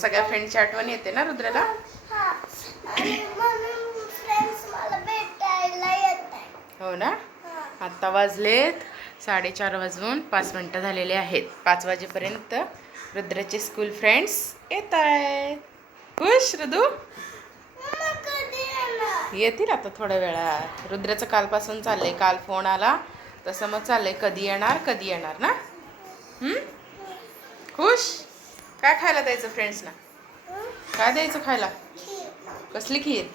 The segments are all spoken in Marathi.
सगळ्या फ्रेंडची आठवण येते ना रुद्राला? हा. हो ना? आत्ता वाजलेत साडेचार वाजून पाच मिनटं झालेले आहेत. पाच वाजेपर्यंत रुद्राचे स्कूल फ्रेंड्स येत आहेत. खुश रुदू? येतील आता थोड्या वेळात. रुद्राचं कालपासून चाललंय. काल फोन आला तसं मग चाललंय. कधी येणार कधी येणार ना? काय खायला द्यायचं फ्रेंड्सना काय द्यायचं खायला? कसली खीर?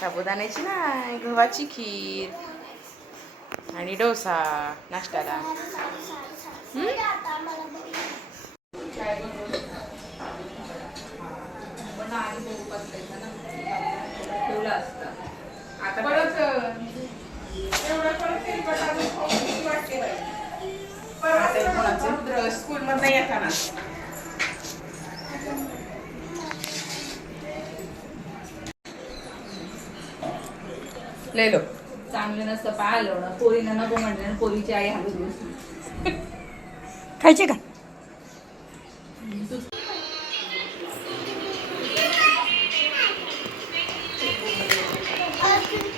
साबुदाण्याची नाही गव्हाची खीर. आणि डोसा नाश्त्याला. आता स्कूल येताना चांगलं नसतं पाहिलं पोरीनं नको म्हणलं ना पोरीची आई हलू दिवस खायचे का?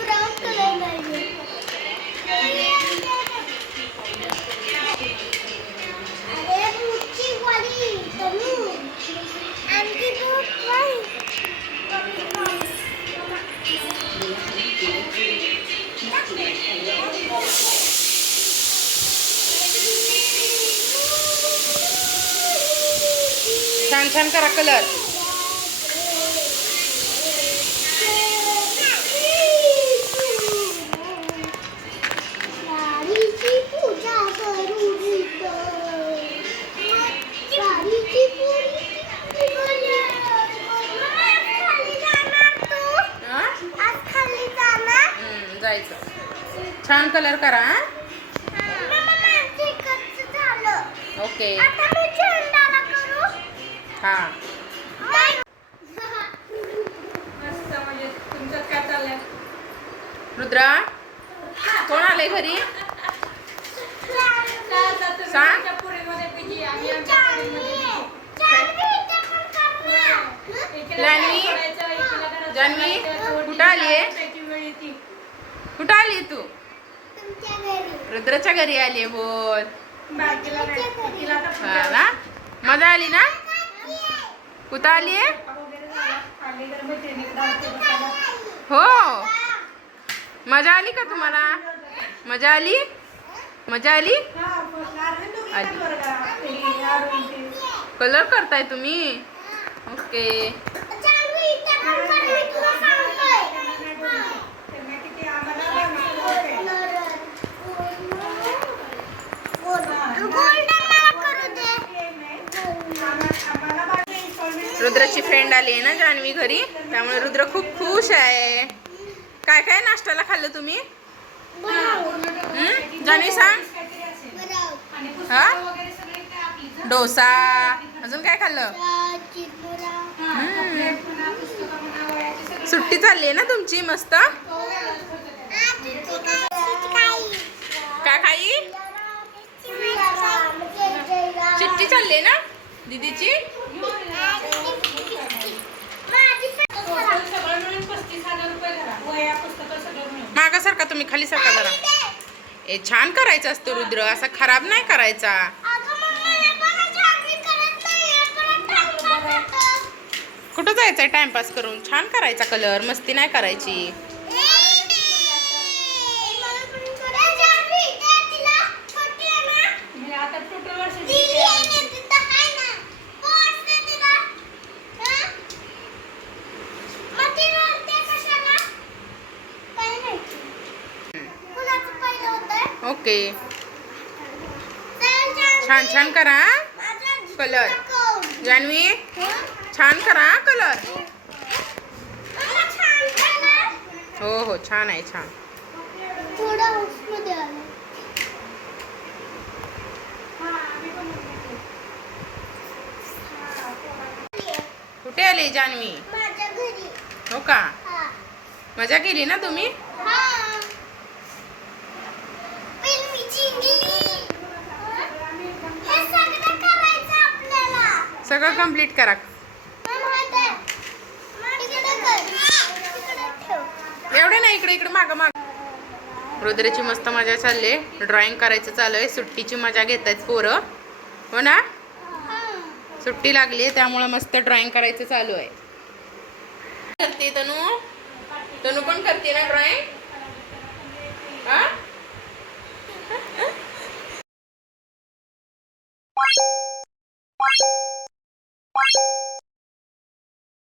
छान छान करा कलर हा? छान कलर करा हा? ओके हा. मस्त म्हणजे तुमच्यात काय चाललंय? रुद्रा कोण आले घरी? सांग. जान्हवी? जान्हवी, कुठं आलीये? कुठं आली तू? रुद्राच्या घरी आली बोल. हा ना? मजा आली ना? कुठं आली हो. मजा आली का तुम्हाला? मजा आली? मजा आली? कलर करताय तुम्ही. ओके रुद्राची फ्रेंड आली आहे ना जान्हवी घरी? त्यामुळे रुद्र खूप खुश आहे. काय काय नाश्त्याला खाल्लं तुम्ही? जान्हवी सांग. हा? डोसा. अजून काय खाल्लं? सुट्टी चालली आहे ना तुमची मस्त? काय खाई? चिट्टी चालली आहे ना? दीदीची? मागासारखा तुम्ही खाली सारखा जरा ए छान करायचं असतं रुद्र. असा खराब नाही करायचा. कुठं जायचंय टाइमपास करून? छान करायचा कलर मस्ती नाही करायची. ओके। छान छान करा कलर. जान्हवी छान करा कलर? हो हो, छान आहे, छान. कुठे आली जान्हवी हो का? मज़ा केली ना तुम्ही? सगळं कंप्लीट करा. एवढे नाही इकडे इकडे मागं माग. रुद्रेची मस्त मजा चालली. ड्रॉइंग करायचं चालू आहे. सुट्टीची मजा घेत आहेत पोरं. हो ना? सुट्टी लागली आहे त्यामुळं मस्त ड्रॉइंग करायचं चालू आहे. करते तनू. तनू पण करते ना ड्रॉइंग